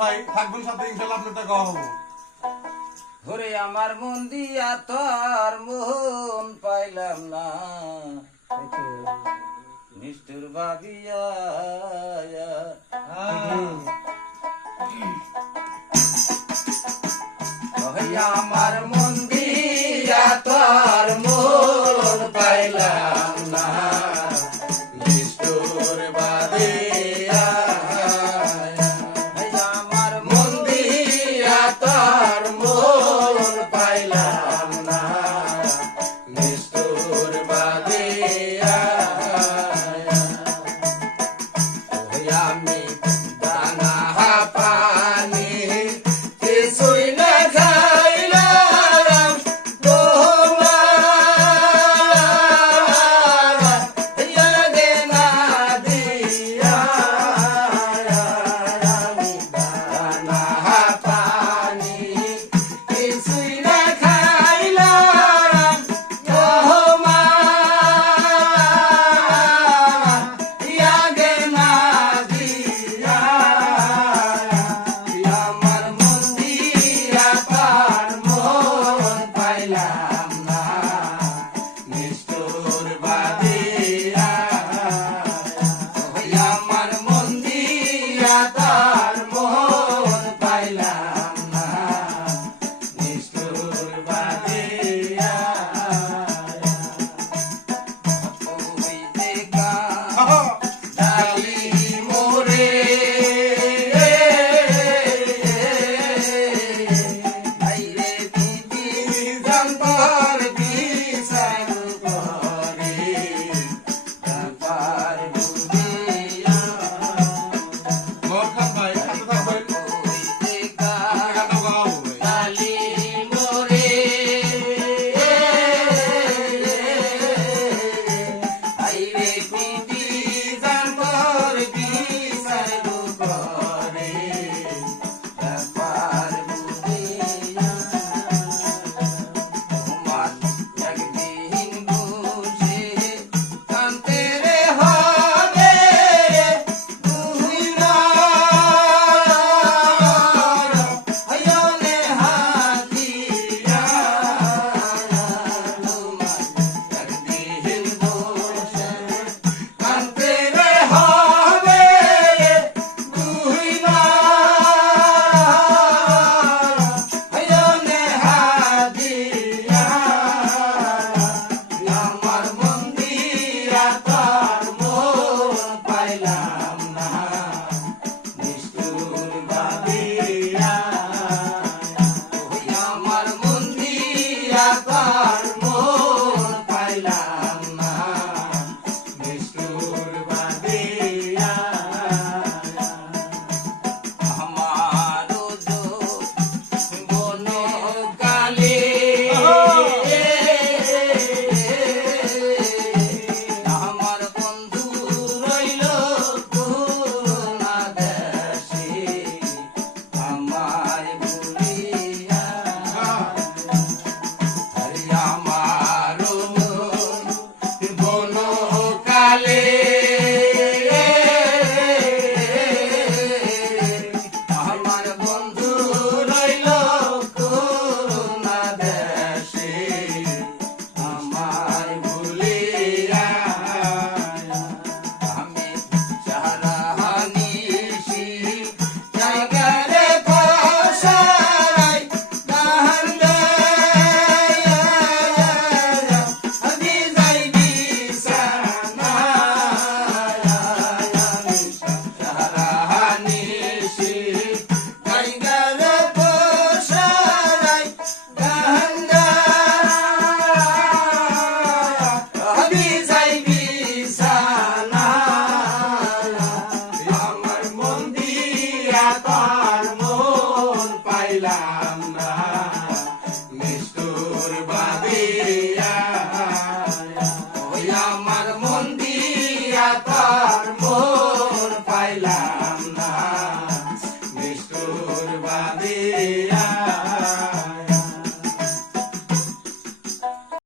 ভাই, থাকবেন সাথে ইনশাআল্লাহ আপনার টাকা হবো। ঘুরে আমার মন দিয়া তোর মন পাইলাম না, নিষ্ঠুর ভাবিয়া আমার মন দিয়া তোর মন পাইলাম না, নিষ্ঠুর ভাবিয়া আমার মন দিয়া তোর মন পাইলাম না, নিষ্ঠুর ভাবিয়া আমি দানা পানি কিছুই না খাইলাম তোমার লাগে না দিয়া, আমি দানা পানি কিছুই না খাইলাম তোমার লাগে না দিয়া, আমার মন দিয়া তার মন পাইলাম না, নিষ্ঠুর বাদিয়া আমার মন দিয়া তার মন পাইলাম না, নিষ্ঠুর বাদিয়া ওই দেখা ডালি মোরে আইরে দিদি জানতার বিচার করে তারপর বুঝিয়া মরখান ভাই, সাথে থাকবেন। ওই দেখা টাকা হবো ভাই। ডালি মোরে আইরে দিদি জানতার বিচার করে তারপর বুঝিয়া তোমার একদিন বসে কানতে রে হবে তুই না হয়নে হাতিয়া, তোমার একদিন বসে কানতে রে হবে তুই না হয়নে হাতিয়া, আমার মন দিয়া তার মন পাইলাম না, নিষ্ঠুর ভাবিয়া আমার মন দিয়া তার মন পাইলাম না, নিষ্ঠুর ভাবিয়া আমার বন কালে আমার বন্ধু রইল করুণা দেশে আমায় ভুলিয়া, আরে আমার বন কালে আমার বন্ধু রইল করুণা দেশে আমায় ভুলিয়া, আমি সারা নিশি জায়গারে বসাই গান আমি যাই বিছানায়, আমি সারা নিশি জায়গারে বসাই গান আমি যাই বিছানায়, আমার মন দিয়া তার মন পাইলাম না, নিষ্ঠুর ভাবিয়া